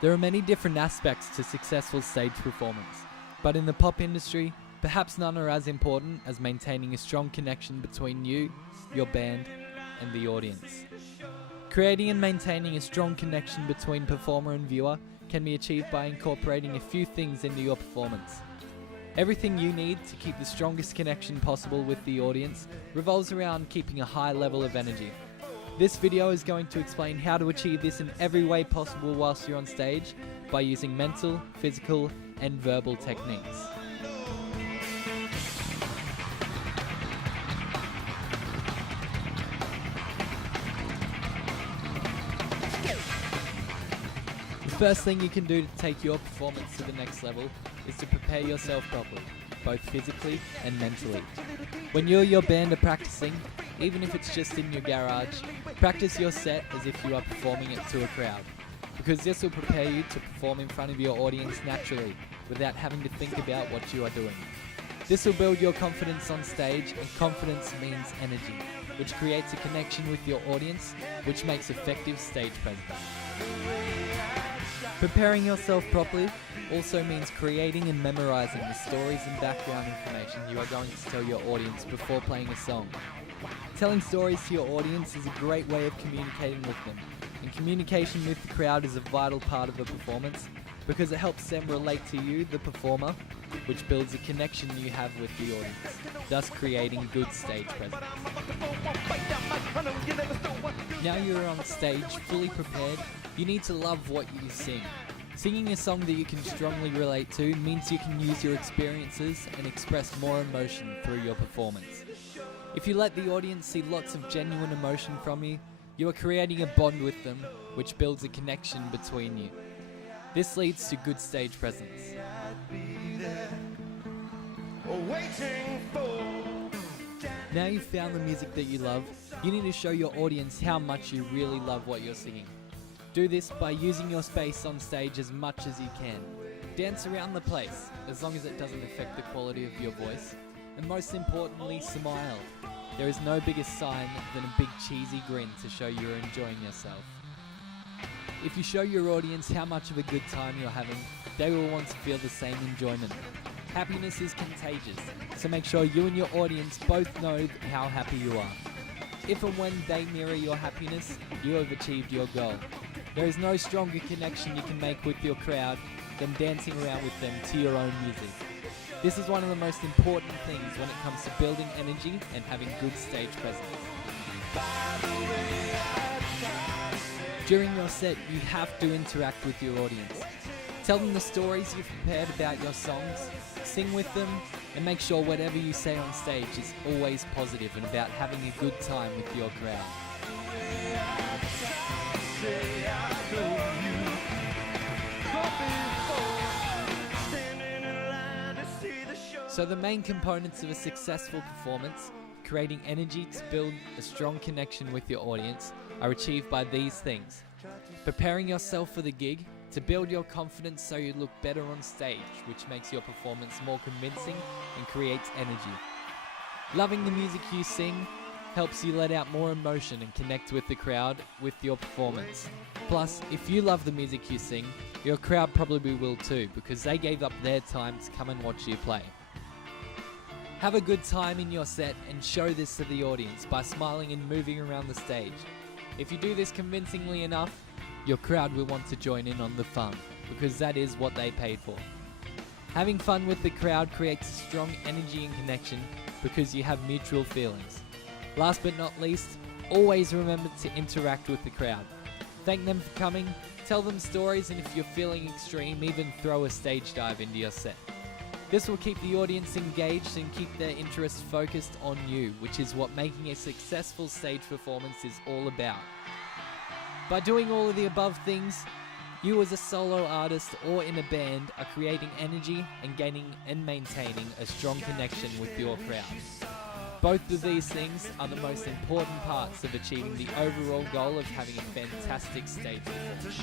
There are many different aspects to successful stage performance, but in the pop industry, perhaps none are as important as maintaining a strong connection between you, your band, and the audience. Creating and maintaining a strong connection between performer and viewer can be achieved by incorporating a few things into your performance. Everything you need to keep the strongest connection possible with the audience revolves around keeping a high level of energy. This video is going to explain how to achieve this in every way possible whilst you're on stage by using mental, physical, and verbal techniques. The first thing you can do to take your performance to the next level is to prepare yourself properly, both physically and mentally. When you or your band are practicing, even if it's just in your garage, practice your set as if you are performing it to a crowd, because this will prepare you to perform in front of your audience naturally, without having to think about what you are doing. This will build your confidence on stage, and confidence means energy, which creates a connection with your audience, which makes effective stage presence. Preparing yourself properly also means creating and memorizing the stories and background information you are going to tell your audience before playing a song. Telling stories to your audience is a great way of communicating with them, and communication with the crowd is a vital part of a performance because it helps them relate to you, the performer, which builds a connection you have with the audience, thus creating good stage presence. Now you're on stage fully prepared, you need to love what you sing. Singing a song that you can strongly relate to means you can use your experiences and express more emotion through your performance. If you let the audience see lots of genuine emotion from you, you are creating a bond with them, which builds a connection between you. This leads to good stage presence. Now you've found the music that you love, you need to show your audience how much you really love what you're singing. Do this by using your space on stage as much as you can. Dance around the place, as long as it doesn't affect the quality of your voice. And most importantly, smile. There is no bigger sign than a big cheesy grin to show you're enjoying yourself. If you show your audience how much of a good time you're having, they will want to feel the same enjoyment. Happiness is contagious, so make sure you and your audience both know how happy you are. If and when they mirror your happiness, you have achieved your goal. There is no stronger connection you can make with your crowd than dancing around with them to your own music. This is one of the most important things when it comes to building energy and having good stage presence. During your set, you have to interact with your audience. Tell them the stories you've prepared about your songs, sing with them, and make sure whatever you say on stage is always positive and about having a good time with your crowd. So the main components of a successful performance, creating energy to build a strong connection with your audience, are achieved by these things. Preparing yourself for the gig, to build your confidence so you look better on stage, which makes your performance more convincing and creates energy. Loving the music you sing helps you let out more emotion and connect with the crowd with your performance. Plus, if you love the music you sing, your crowd probably will too, because they gave up their time to come and watch you play. Have a good time in your set and show this to the audience by smiling and moving around the stage. If you do this convincingly enough, your crowd will want to join in on the fun, because that is what they paid for. Having fun with the crowd creates a strong energy and connection because you have mutual feelings. Last but not least, always remember to interact with the crowd. Thank them for coming, tell them stories, and if you're feeling extreme, even throw a stage dive into your set. This will keep the audience engaged and keep their interest focused on you, which is what making a successful stage performance is all about. By doing all of the above things, you as a solo artist or in a band are creating energy and gaining and maintaining a strong connection with your crowd. Both of these things are the most important parts of achieving the overall goal of having a fantastic stage performance.